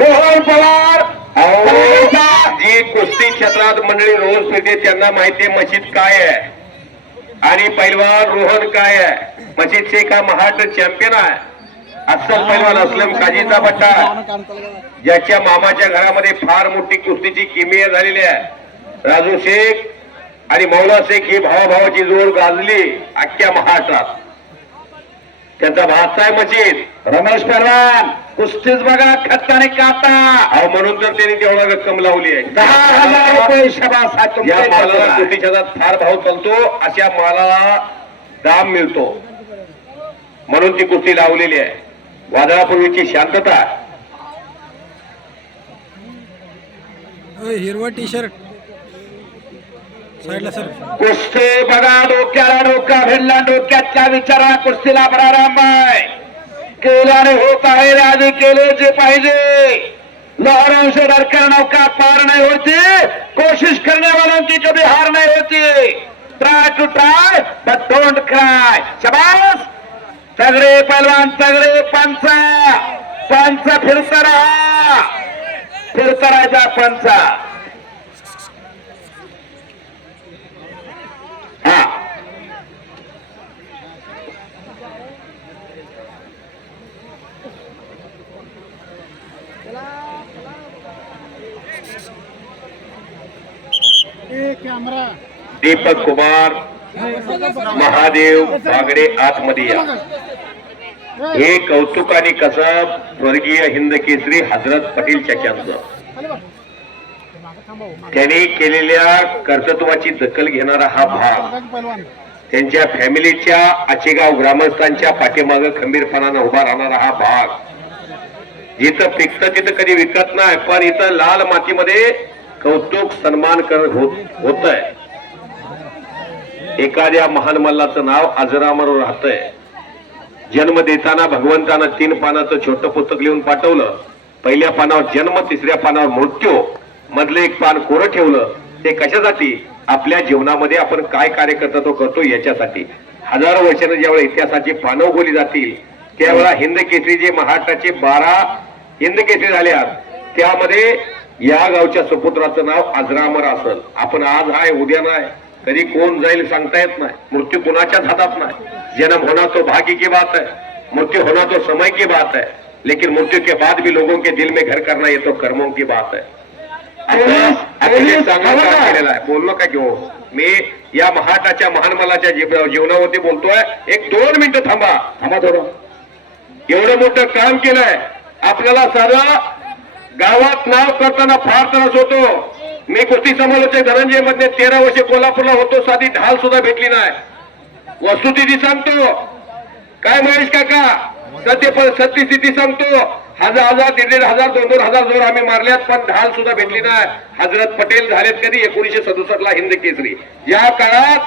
रोहन पवार! जी कुस्ती क्षेत्रात मंडळी रोज फिरते त्यांना माहितीये मशीद काय आहे? आणि पैलवान रोहन काय आहे? मशीदचे का महाराष्ट्र चॅम्पियन आहे. अस्सल पैलवान असलम काजीचा बट्टा. ज्याच्या मामाच्या घरामध्ये फार मोठी कुस्तीची किमिया झालेली आहे. राजू शेख आणि मौला शेख ही भावाभावाची जोड गाजली अख्ख्या महाराष्ट्रात. त्यांचा आहे मशीद. रमेश पहलवान कुस्तीच बघा खत्ताने काटा अहो म्हणून तर त्यांनी तेवढा रक्कम लावली आहे. दहा हजार रुपये शबास हा या मालाला फार भाव चालतो अशा मालाला दाम मिळतो. म्हणून ती कुस्ती लावलेली आहे. वादळापूर्वीची शांतता. हिरवा टी शर्ट कुस्ती बघा डोक्याला डोका भिडला डोक्याच्या विचारा कुस्तीला प्रारंभ आहे. केल्याने होत आहे राजे केले जे पाहिजे. लहरों से डरकर नौका पार नहीं होती. कोशिश करने वालों की कभी हार नहीं होती. Try to try but don't cry शबास. तगड़े पहलवान तगड़े पंच. पंच फिरता रहा. फिरता राहायचा पंचा हा कॅमेरा दीपक कुमार महादेव बागडे आतमध्ये या. हे कौतुक आणि कसब स्वर्गीय हिंद केसरी हजरत पटेल चक्यांचं. त्यांनी केलेल्या कर्तृत्वाची दखल घेणारा हा भाग त्यांच्या फॅमिलीच्या आचेगाव ग्रामस्थांच्या पाठीमाग खंबीरपणानं उभा राहणारा हा भाग. जिथं पिकतं तिथं कधी विकत नाही पण इथं लाल मातीमध्ये कौतुक सन्मान कर होत आहे एखाद्या महान मल्लाचं नाव अजरामर राहतंय. जन्म देताना भगवंतानं तीन पानाचं छोटं पुस्तक लिहून पाठवलं. पहिल्या पानावर जन्म तिसऱ्या पानावर मृत्यू. मधलं एक पान कोरं ठेवलं. ते कशासाठी? आपल्या जीवनामध्ये आपण काय कार्य करतो तो करतो याच्यासाठी. हजारो वर्षानं ज्यावेळेला इतिहासाची पानं उगवली जातील त्यावेळेला हिंद केसरी जे महाराष्ट्राचे बारा हिंद केसरी झाल्या त्यामध्ये या गावच्या सुपुत्राचं नाव अजरामर असल. आपण आज आहे उद्या नाही. कधी कोण जाईल सांगता येत नाही. मृत्यू कुणाच्याच हातात नाही. जन्म होना तो भाग्य की बात है मृत्यू होना तो समय की बात है लेकिन मृत्यू के बाद भी लोगों के दिल में घर करना ये तो कर्मों की बात है। केलेलं आहे बोललो का घेऊ मी या महाटाच्या महान मलाच्या जीव- जीवनावरती बोलतोय. एक दोन मिनिटं थांबा. थांबा थोडं. एवढं मोठं काम केलंय. आपल्याला साधं गावात नाव करताना फार त्रास होतो. मी कुस्ती समालोचक धनंजयमध्ये तेरा वर्षे कोल्हापूरला होतो साधी ढाल सुद्धा भेटली नाही. वस्तुस्थिती सांगतो. काय महेश काका? सत्य सत्यस्थिती सांगतो. हजार हजार दीड दीड हजार दोन दोन हजार जोर आम्ही मारल्यात पण ढाल सुद्धा भेटली नाही. हजरत पटेल झालेत कधी? एकोणीशे सदुसष्ट ला हिंद केसरी. या काळात